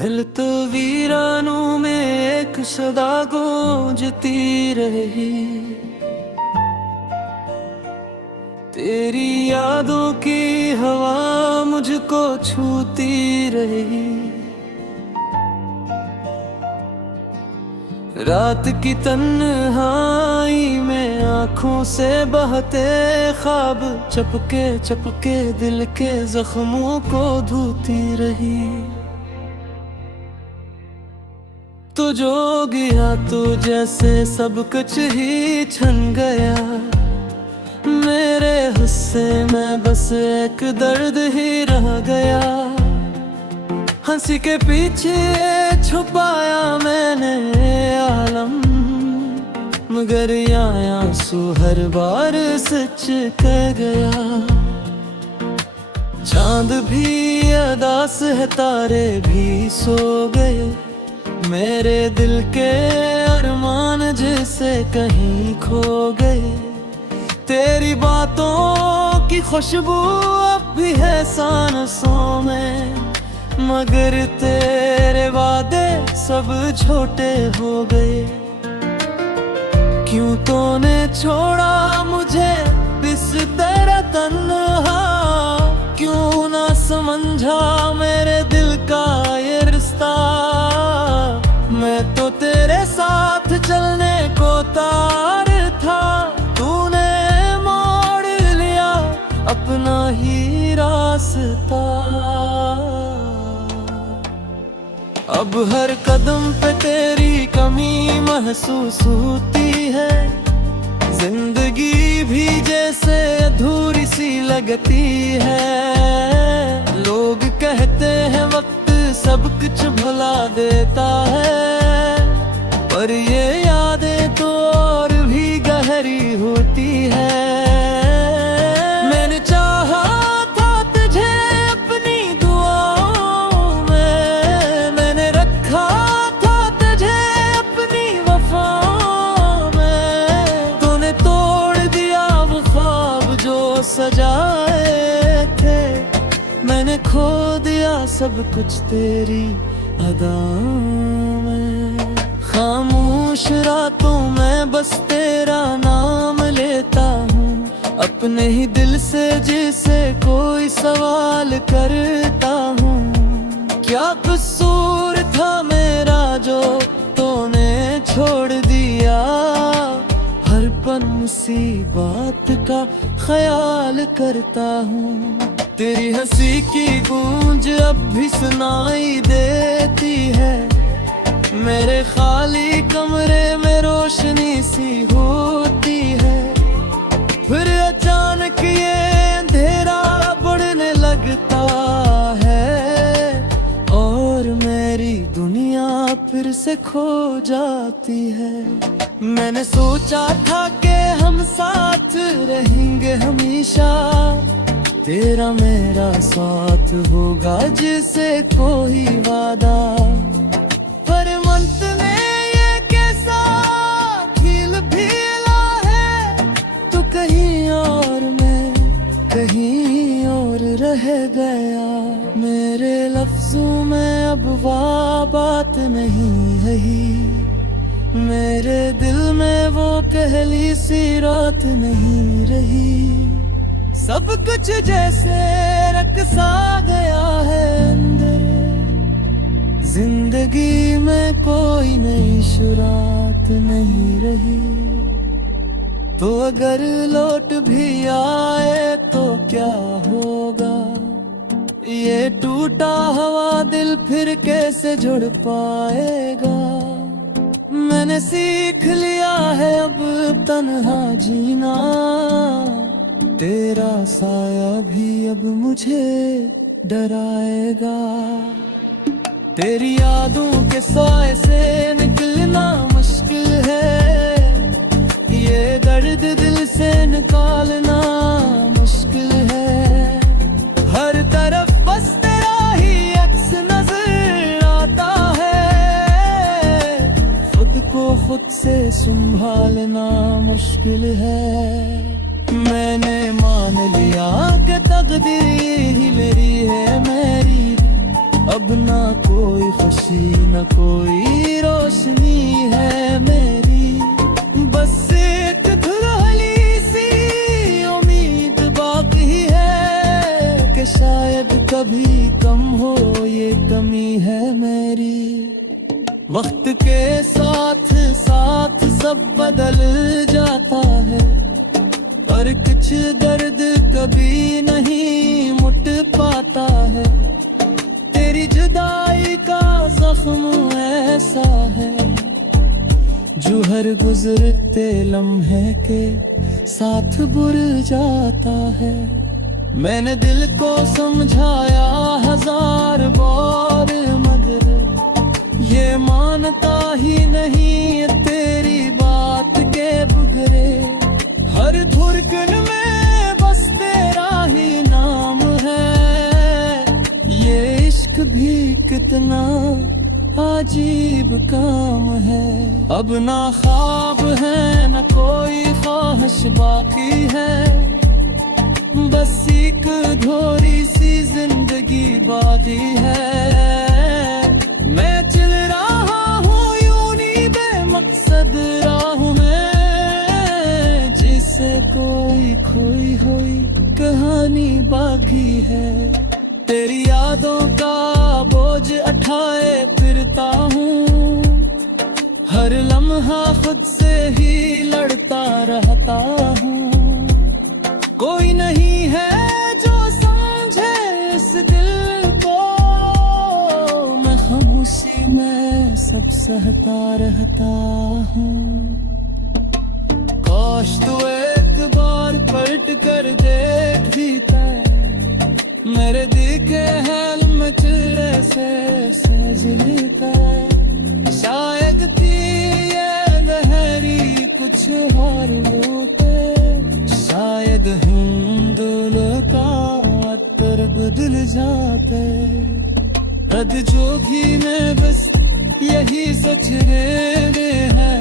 मिलत वीरानों में एक सदा गूंजती रही, तेरी यादों की हवा मुझको छूती रही। रात की तन्हाई में आँखों से बहते ख्वाब चपके चपके दिल के जख्मों को धोती रही। तू जो गया तो जैसे सब कुछ ही छन गया, मेरे हिस्से में बस एक दर्द ही रह गया। हंसी के पीछे छुपाया मैंने आलम, मगर यहाँ आंसू हर बार सच कह गया। चांद भी अदास है, तारे भी सो गए, मेरे दिल के अरमान जैसे कहीं खो गए। तेरी बातों की खुशबू अब भी है सांसों में, मगर तेरे वादे सब छोटे हो गए। क्यों तूने छोड़ा मुझे इस तरह तन्हा, क्यों ना समझा मेरे दिल का ये रिश्ता। मैं तो तेरे साथ चलने को तैयार था, तूने मोड़ लिया अपना ही रास्ता। अब हर कदम पे तेरी कमी महसूस होती है, जिंदगी भी जैसे अधूरी सी लगती है। लोग कहते हैं वक्त सब कुछ भुला देता है, पर ये यादें तो और भी गहरी होती है। मैंने चाहा था तुझे अपनी दुआओं में, मैंने रखा था तुझे अपनी वफाओं में। तूने तोड़ दिया वो ख्वाब जो सजाए थे, मैंने खो दिया सब कुछ तेरी अदाओं में। खामोश रातों में बस तेरा नाम लेता हूँ, अपने ही दिल से जिसे कोई सवाल करता हूँ। क्या कसूर था मेरा जो तूने छोड़ दिया, हर पल सी बात का ख्याल करता हूँ। तेरी हंसी की गूंज अब भी सुनाई देती है, मेरे खाली कमरे में रोशनी सी होती है। फिर अचानक ये अंधेरा बढ़ने लगता है, और मेरी दुनिया फिर से खो जाती है। मैंने सोचा था कि हम साथ रहेंगे हमेशा, तेरा मेरा साथ होगा जिसे कोई वादा। पर मन में ये कैसा खिल भिला है, तो कहीं और मैं कहीं और रह गया। मेरे लफ्जों में अब वह बात नहीं रही, मेरे दिल में वो पहली सी रात नहीं रही। सब कुछ जैसे रकसा गया है अंदर, जिंदगी में कोई नई शुरुआत नहीं रही। तो अगर लौट भी आए तो क्या होगा, ये टूटा हुआ दिल फिर कैसे जुड़ पाएगा। मैंने सीख लिया है अब तन्हा जीना, तेरा साया भी अब मुझे डराएगा। तेरी यादों के साए से निकलना मुश्किल है, ये दर्द दिल से निकालना मुश्किल है। हर तरफ बस तेरा ही अक्स नजर आता है, खुद को खुद से संभालना मुश्किल है। मैंने मान लिया कि तकदीर ही मेरी है मेरी, अब ना कोई खुशी न कोई रोशनी है मेरी, बस एक धुंधली सी उम्मीद बाकी है कि शायद कभी कम हो ये कमी है मेरी। वक्त के साथ साथ सब बदल जाता है, पर कुछ दर्द कभी नहीं मुट पाता है। तेरी जुदाई का जख्म ऐसा है जो हर गुजरते लम्हे के साथ बुर जाता है। मैंने दिल को समझाया हजार बार मगर ये मानता ही नहीं तेरी बात के बुगरे। हर धुरकन में बस तेरा ही नाम है, ये इश्क भी कितना अजीब काम है। अब ना ख्वाब है न कोई ख्वाहिश बाकी है, बस एक अधूरी सी जिंदगी बाकी है। मैं चल रहा हूँ यूं ही बेमकसद राह में, जिसे कोई खोई हुई कहानी बाकी है। तेरी यादों का बोझ उठाए फिरता हूँ, हर लम्हा खुद से ही लड़ता रहता हूँ। कोई नहीं है जो समझे इस दिल को, मैं खामोशी में सब सहता रहता हूँ। काश तू एक बार पलट कर देख भी पाए, मेरे दिखे हाल में चेहरे से सजता। शायद थी ये गहरी कुछ और होते, शायद हम दोनों का अत्तर बदल जाते। रद जो भी मैं बस यही सच रे है,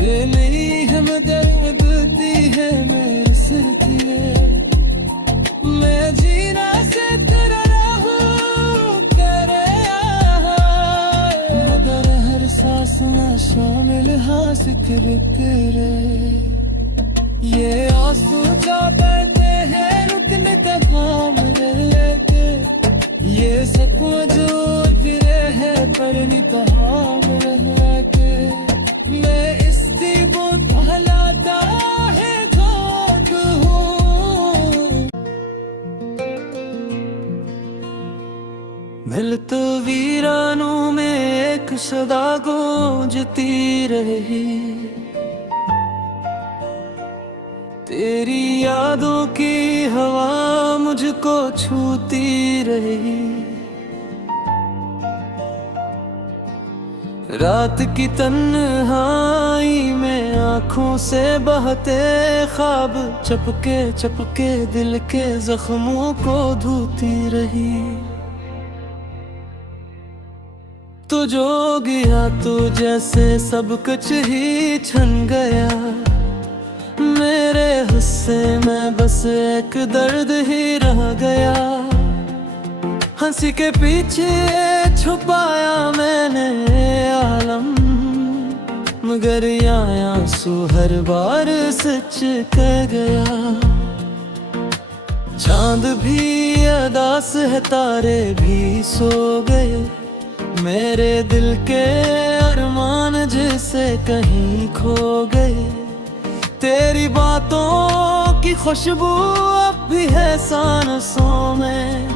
ये मेरी हमदर्दी है मेरे सिर की। मैं जीना से तेरा रहूं करे मगर हर सांस में शामिल हासिल करे। ये आंसू जो बहते हैं रुकने का काम लेके, ये सब मौजूद भी रहे पर निकाम रह के। मैं इस दीबो कहलाता है धोख हूँ। मिल तो वीरानों में एक सदा गूंजती रही, तेरी यादों की हवा मुझको छूती रही। रात की तन्हाई में आँखों से बहते ख्वाब चपके चपके दिल के जख्मों को धोती रही। तू जो गया तो जैसे सब कुछ ही छन गया, मेरे हिस्से में बस एक दर्द ही रह गया। हंसी के पीछे छुपाया मैंने आलम, मगर यहाँ आंसू हर बार सच कह गया। चांद भी अदास है तारे भी सो गए, मेरे दिल के अरमान जैसे कहीं खो गए। तेरी बातों की खुशबू अब भी है सांसों में,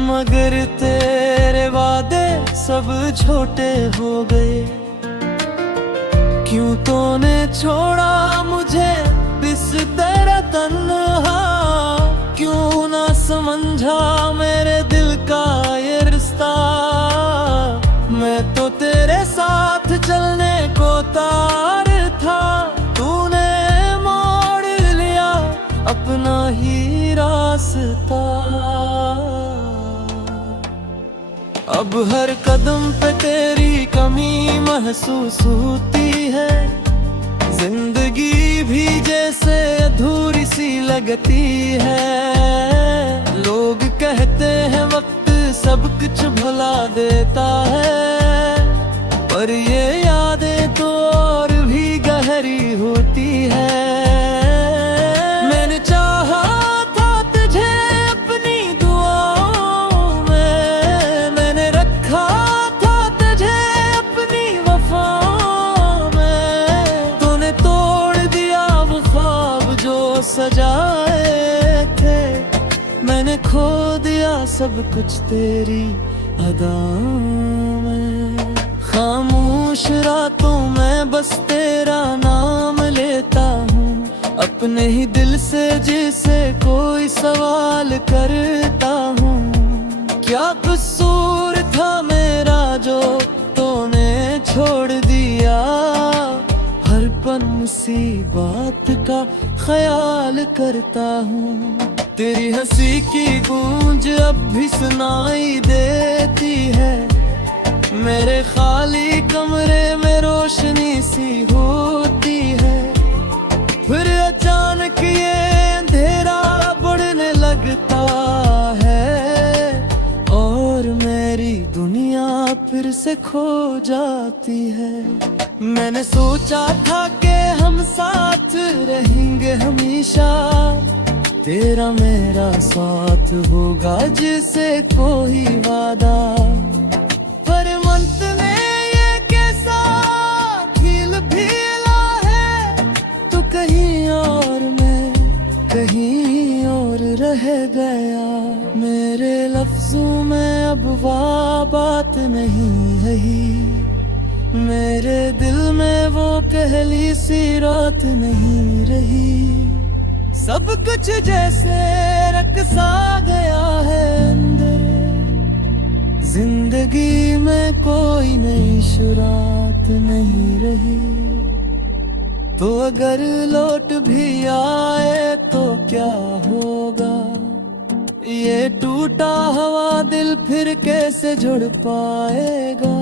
मगर तेरे वादे सब छोटे हो गए। क्यों तूने छोड़ा मुझे इस तरह तन्हा, क्यों ना समझा मेरे दिल का ये रिश्ता। मैं तो तेरे साथ चलने को तैयार था, तूने मोड़ लिया अपना ही रास्ता। अब हर कदम पे तेरी कमी महसूस होती है, जिंदगी भी जैसे अधूरी सी लगती है। लोग कहते हैं वक्त सबक कुछ भुला देता है, पर ये यादें तो और भी गहरी होती है। मैंने चाहा था तुझे अपनी दुआओं में, मैंने रखा था तुझे अपनी वफाओं में, तूने तोड़ दिया वो ख्वाब जो सजाए थे। मैंने खो दिया सब कुछ तेरी अदाओं में। खामोश रातों में बस तेरा नाम लेता हूँ, अपने ही दिल से जिसे कोई सवाल करता हूँ। क्या कसूर था मेरा जो तूने छोड़ दिया, हर पल उसी बात का ख्याल करता हूँ। तेरी हंसी की गूंज अब भी सुनाई देती है, मेरे खाली कमरे में रोशनी सी होती है। फिर अचानक ये अंधेरा बढ़ने लगता है, और मेरी दुनिया फिर से खो जाती है। मैंने सोचा था कि हम साथ रहेंगे हमेशा, तेरा मेरा साथ होगा जिसे कोई वादा, पर मंत ने ये कैसा खेल खेला है। तू कहीं और मैं कहीं और रह गया, मेरे लफ्जों में अब वह बात नहीं रही, मेरे दिल में वो पहली सी रात नहीं रही। सब कुछ जैसे रकसा गया है अंदर, जिंदगी में कोई नई शुरुआत नहीं रही। तो अगर लौट भी आए तो क्या होगा, ये टूटा हुआ दिल फिर कैसे जुड़ पाएगा।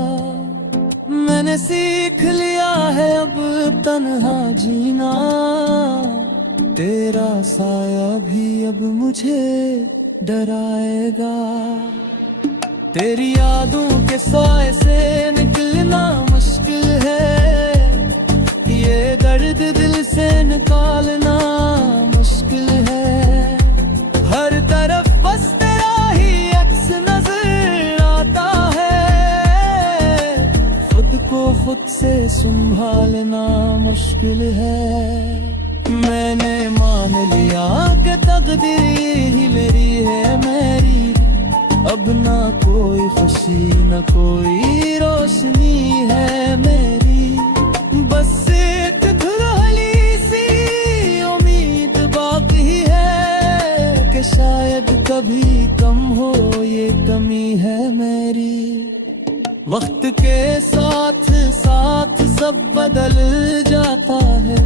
मैंने सीख लिया है अब तन्हा जीना, तेरा साया भी अब मुझे डराएगा। तेरी यादों के साए से निकलना मुश्किल है, ये दर्द दिल से निकालना मुश्किल है। हर तरफ बस तेरा ही अक्स नजर आता है, खुद को खुद से संभालना मुश्किल है। मैंने मान लिया कि तकदीर ही मेरी है मेरी, अब ना कोई खुशी न कोई रोशनी है मेरी। बस एक धुरहली सी उम्मीद बाकी है कि शायद कभी कम हो ये कमी है मेरी। वक्त के साथ साथ सब बदल जाता है,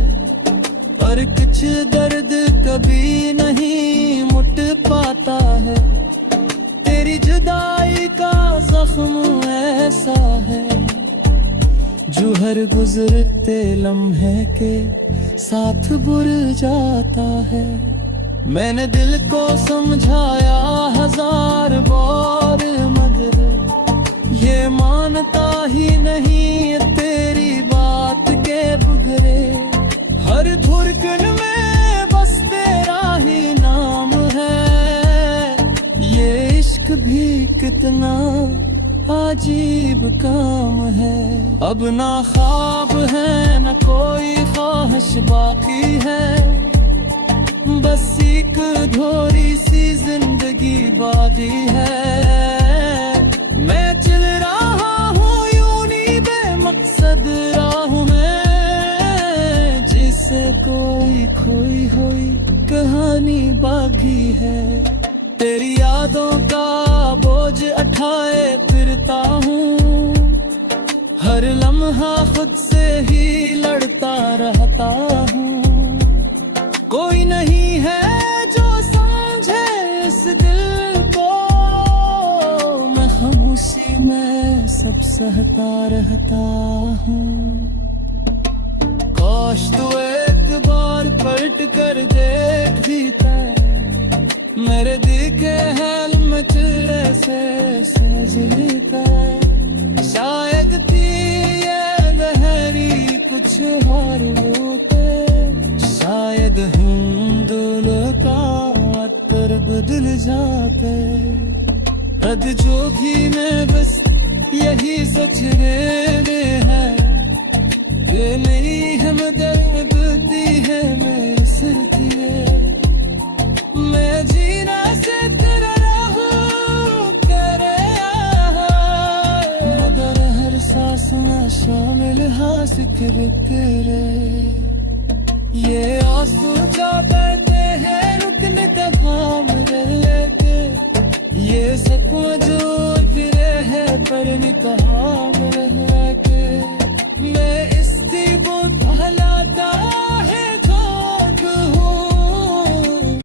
पर कुछ दर्द कभी नहीं मुट पाता है। तेरी जुदाई का जख्म ऐसा है जो हर गुजरते लम्हे के साथ बुर जाता है। मैंने दिल को समझाया हजार बार मगर ये मानता ही नहीं तेरी बात के बुगरे। हर धुरकन में बस तेरा ही नाम है, ये इश्क भी कितना अजीब काम है। अब ना ख्वाब है न कोई ख्वाहिश बाकी है, बस एक अधूरी सी जिंदगी बाकी है। मैं चल रहा हूँ यूं नहीं बेमकसद राहों में, जिसे कोई खोई हुई कहानी बाकी है। तेरी यादों का बोझ उठाए फिरता हूँ, हर लम्हा खुद से ही लड़ता रहता हूँ। कोई नहीं है जो समझे इस दिल को, मैं खामोशी में सब सहता रहता हूँ। काश तू एक बार पलट कर देख भी मेरे दिखे हेलमेट से जाते। हद जो भी मैं बस यही सच रे है, ये मेरी हमदर्द दी है मैं सिर्फ मैं जीना से तेरा रहूं करे मगर हर सांस में शामिल हाँ जिक्र तेरे। ये आंसू जा बहते हैं रुकने दफा मेरे लेके, ये सब मजूर फिरे है पर निकहा मेरे के। मैं इस को कहलाता है ठोक हूँ,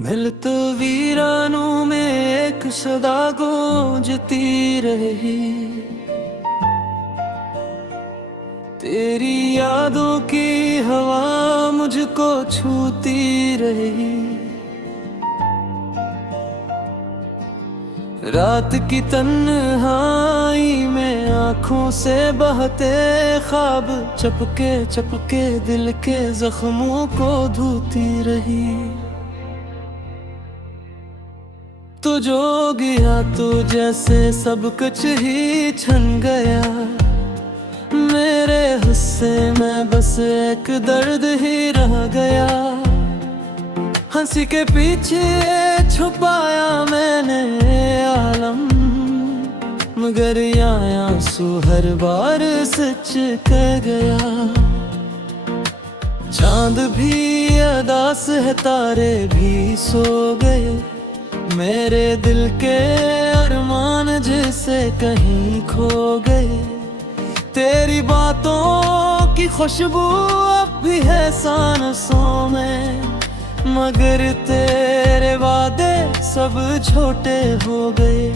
मिल तो वीरानू में एक सदा गूंजती रही, तेरी यादों की हवा मुझको छूती रही। रात की तन्हाई में आँखों से बहते ख्वाब चपके चपके दिल के जख्मों को धोती रही। तू जो गया तो जैसे सब कुछ ही छन गया, मेरे हिस्से में बस एक दर्द ही रह गया। हंसी के पीछे छुपाया मैंने आलम, मगर यहाँ आंसू हर बार सच कह गया। चांद भी अदास है तारे भी सो गए, मेरे दिल के अरमान जैसे कहीं खो गए। तेरी बातों की खुशबू अब भी है सांसों में, मगर तेरे वादे सब छोटे हो गए।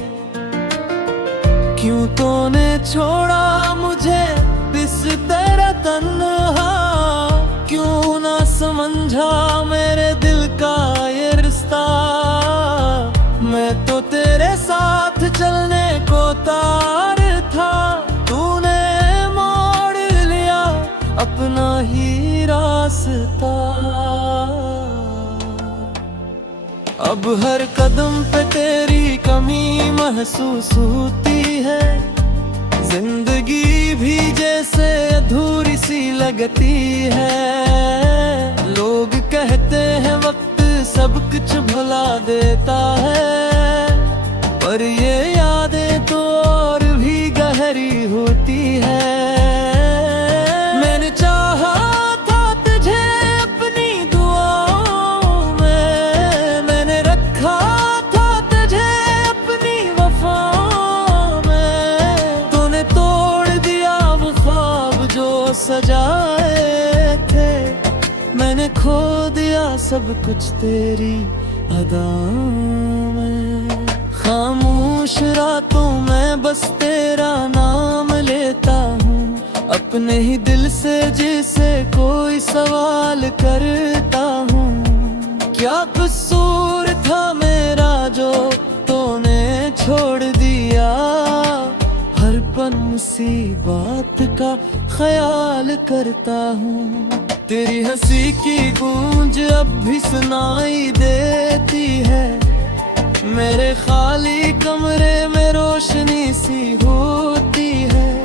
क्यों तूने छोड़ा मुझे इस तरह तन्हा, क्यों ना समझा मेरे दिल का ये रिश्ता। मैं तो तेरे साथ चलने को तैयार था, तूने मोड़ लिया अपना ही रास्ता। अब हर कदम पे तेरी कमी महसूस होती है, जिंदगी भी जैसे अधूरी सी लगती है। लोग कहते हैं वक्त सब कुछ भुला देता है, पर ये यादें तो और भी गहरी होती है। मैंने चाहा था तुझे अपनी दुआओं में, मैंने रखा था तुझे अपनी वफाओं में। तूने तोड़ दिया वो ख्वाब जो सजाए थे, मैंने खो दिया सब कुछ तेरी अदाओं में। खामोश रातों में बस तेरा नाम लेता हूँ, अपने ही दिल से जिसे कोई सवाल करता हूँ। क्या कसूर था मेरा जो तूने छोड़ दिया, हर पल सी बात का ख्याल करता हूँ। तेरी हंसी की गूंज अब भी सुनाई देती है, मेरे खाली कमरे में रोशनी सी होती है।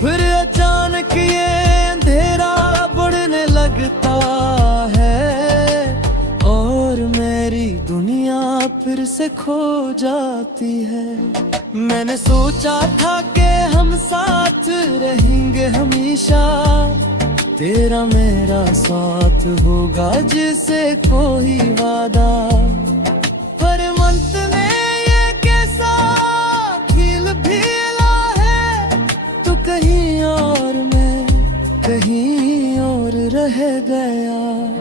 फिर अचानक ये अंधेरा बढ़ने लगता है, और मेरी दुनिया फिर से खो जाती है। मैंने सोचा था कि हम साथ रहेंगे हमेशा, तेरा मेरा साथ होगा जिसे कोई वादा। पर मन में ये कैसा फील भीला है, तू कहीं और मैं कहीं और रह गया।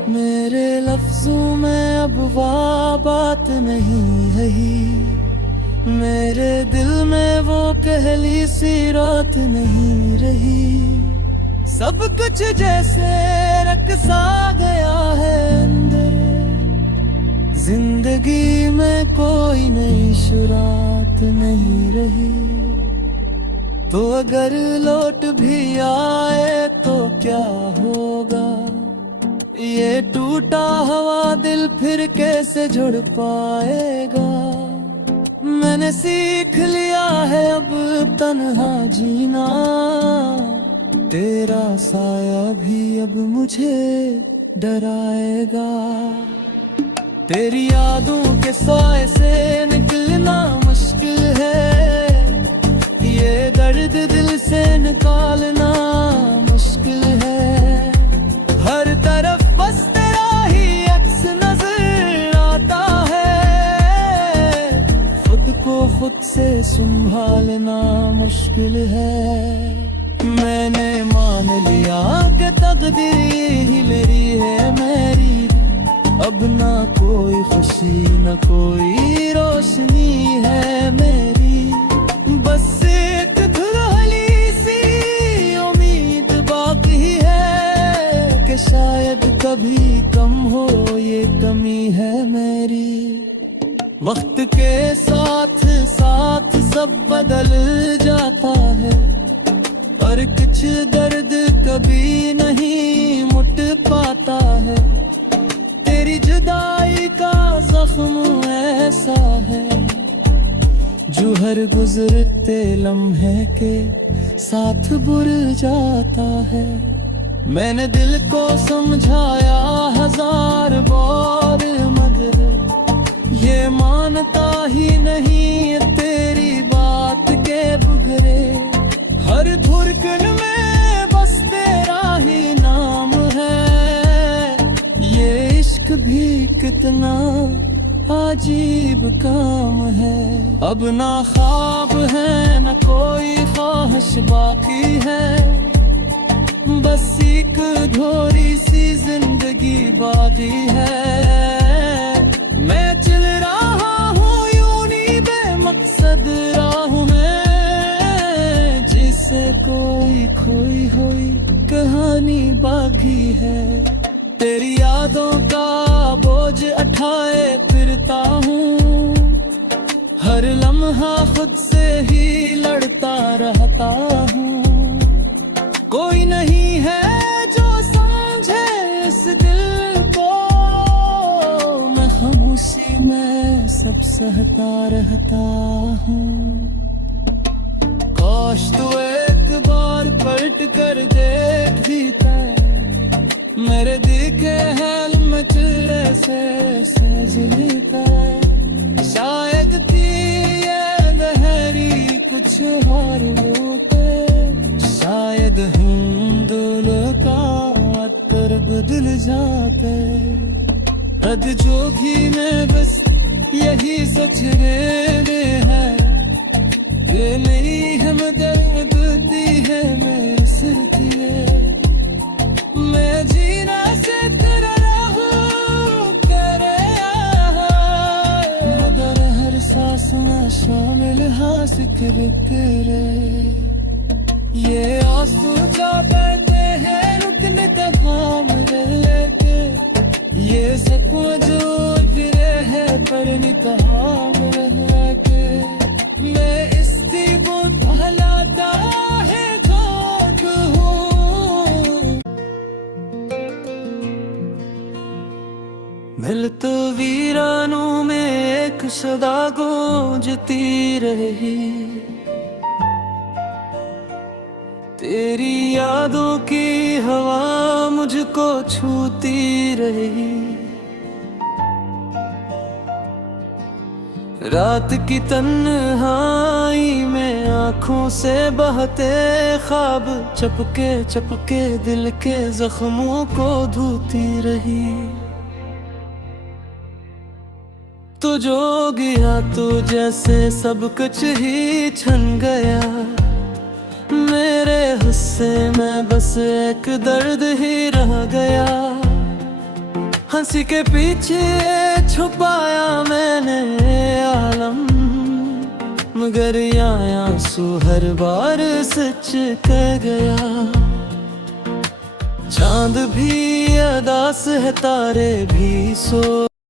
मेरे लफ्जों में अब वह बात नहीं रही, मेरे दिल में वो पहली सी रात नहीं रही। सब कुछ जैसे रकसा गया है अंदर, जिंदगी में कोई नई शुरुआत नहीं रही। तो अगर लौट भी आए तो क्या होगा, ये टूटा हुआ दिल फिर कैसे जुड़ पाएगा। मैंने सीख लिया है अब तन्हा जीना, तेरा साया भी अब मुझे डराएगा। तेरी यादों के साए से निकलना मुश्किल है, ये दर्द दिल से निकालना मुश्किल है। हर तरफ बस तेरा ही अक्स नजर आता है, खुद को खुद से संभालना मुश्किल है। मैंने मान लिया कि तकदीर ही मेरी है मेरी, अब ना कोई खुशी न कोई रोशनी है मेरी। बस एक धुरहली सी उम्मीद बाकी है कि शायद कभी कम हो ये कमी है मेरी। वक्त के साथ साथ सब बदल जाता है, पर कुछ दर्द कभी नहीं मुट पाता है। तेरी जुदाई का जख्म ऐसा है जो हर गुजरते लम्हे के साथ बुर जाता है। मैंने दिल को समझाया हजार बार मगर ये मानता ही नहीं तेरी बात के बगैर। हर धड़कन में बस तेरा ही नाम है, ये इश्क भी कितना अजीब काम है। अब ना ख्वाब है न कोई ख्वाहिश बाकी है, बस एक अधूरी सी जिंदगी बाकी है। मैं चल रहा हूँ यूं ही बेमकसद राहों में, जिसे कोई खोई हुई कहानी बाकी है। तेरी यादों का बोझ उठाए फिरता हूँ, हर लम्हा खुद से ही लड़ता रहता हूँ। कोई नहीं है जो समझे इस दिल को, मैं खामोशी में सब सहता रहता हूँ। काश तू एक बार पलट कर देख जीता, मेरे दिखे हाल में चेहरे से सजता। शायद थी ये गहरी कुछ और पे, शायद हम दोनों का अत्तर बदल जाते। अब जो भी मैं बस यही सच रे है, ये मेरी हमदर्द दी है मेरे सिर की। मैं जीना से तेरा रहूं करे मगर हर सांस में शामिल हाँ जिक्र तेरे। ये आंसू जा बहते हैं रुकने का थाम लेके, ये सपना जो फिरे है पर निकाह रह के। मैं इस दीपो कहलाता है धोख हूँ, मिल तो वीरानों में एक सदा गूंजती रही। तेरी यादों की हवा मुझको छूती रही। रात की तन्हाई में आँखों से बहते ख्वाब चपके चपके दिल के जख्मों को धोती रही। तो जो गया तो जैसे सब कुछ ही छन गया, मेरे हिस्से में बस एक दर्द ही रह गया। हंसी के पीछे छुपाया मैंने आलम, मगर यहाँ आंसू हर बार सच कह गया। चांद भी अदास है तारे भी सो